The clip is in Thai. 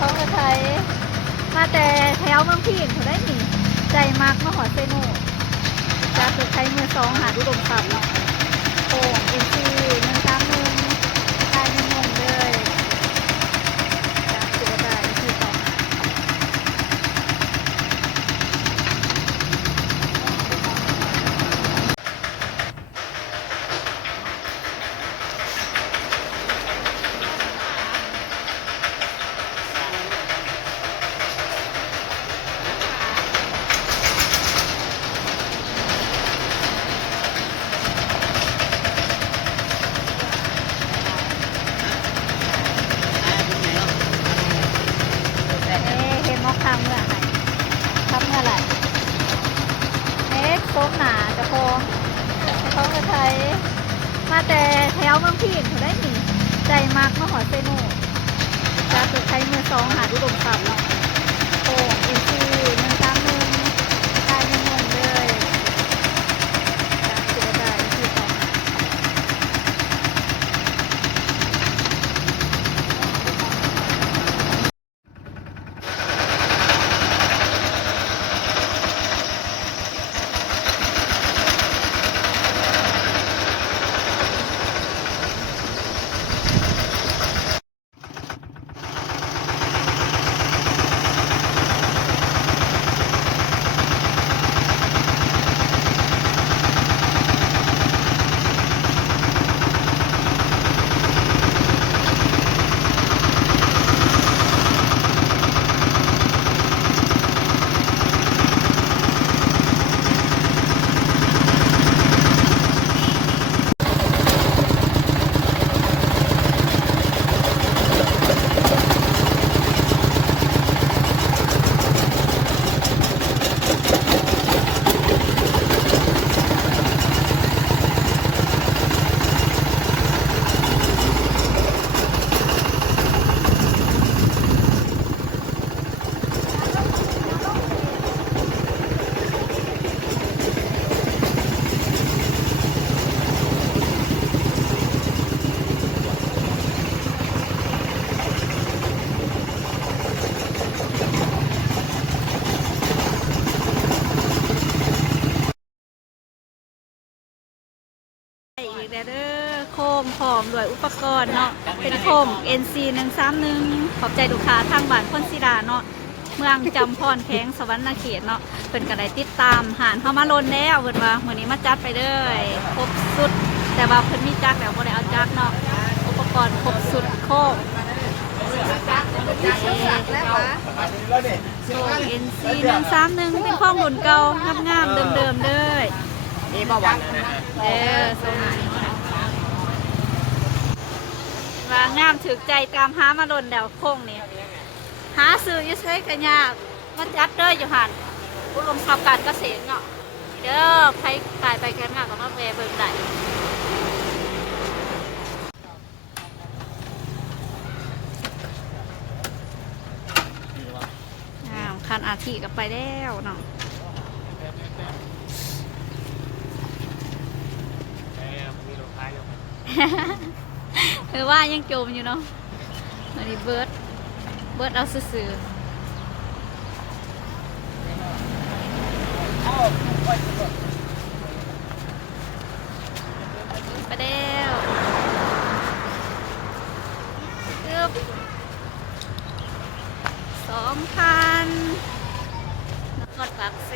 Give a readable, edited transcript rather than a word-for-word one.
ท้องกระไทยมาแต่แถวเมืองพีนเขาได้หนิใจมากมาหอเซโนจากตึกไทยเมืองสองหาดุดมทรัพย์เนาะโอ่งเอ็นซี131ได้ยังงงเลยจากตึกได้ที่สองเห็นมอกทางเมื่อไหร่ทำเมื่อไหร่โค้งหนาจะพองท้องกระไทยมาแต่แถวเมืองพีนเขาได้หนิใจมากมาหอเซโนจากตึกไทยเมืองสองหาดุดมทรัพย์เนาะโอ่งเอ็นซี131ได้ยังงงเลยจากตึกได้ที่สอง อีกแล้วเด้อโคมพร้อมด้วยอุปกรณ์เนาะเป็นโคม NC 131ขอบใจลูกค้าทางบ้านคนศิลาเนาะเมืองจำพรแข้งสวรรณเขตเนาะเป็นกระไดติดตามหานเข้ามาลนแล้วเพิ่นว่ามื้อนี้มาจัดไปเด้อครบสุดแต่ว่าเพิ่นมีจักแล้วบ่ได้เอาจักเนาะอุปกรณ์ครบสุดโคมNC 131เป็นข้องรุ่นเก่างามๆเดิมๆเด้อนี่ประวัติสมัยว่างามถึกใจตามหามาลนแล้วโค้งนี่หาซื้ออยิ่ใช้กันยากมันจัดเด้ออยู่หันอุดมทรัพย์การเกษตรเนาะเด้อใครตายไปกันมากก็มาแวะเบิ่งได้คันอาทิกับไปแล้วเนาะคือว่ายังจมอยู่เนาะอันนี้เบิร์ดเอาซื่อไปแล้ว2,000นครปากเส